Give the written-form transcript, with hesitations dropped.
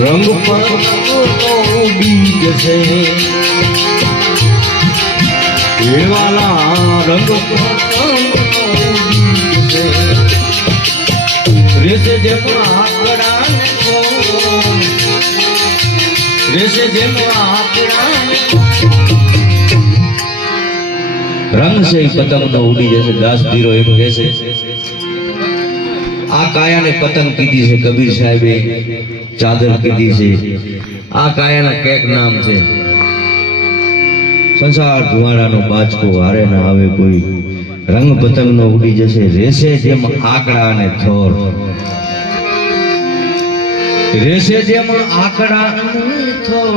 રંગ બીજ છે એવાલા રંગ રેસે જેમ આકડા રેસે જેમ આકડા રંગ છે પતંગ નો ઉડી જશે દાસ ધીરો એમ કહે છે આ કાયાને પતંગ કીધી છે કબીર સાહેબે ચાદર કીધી છે આ કાયાના કેક નામ છે સંસાર ધુવાડાનો બાજકો હારે ના આવે કોઈ રંગ પતંગ નો ઉડી જશે રેસે જેમ આકડા અને થોર રેસે જેમ આકડા અને થોર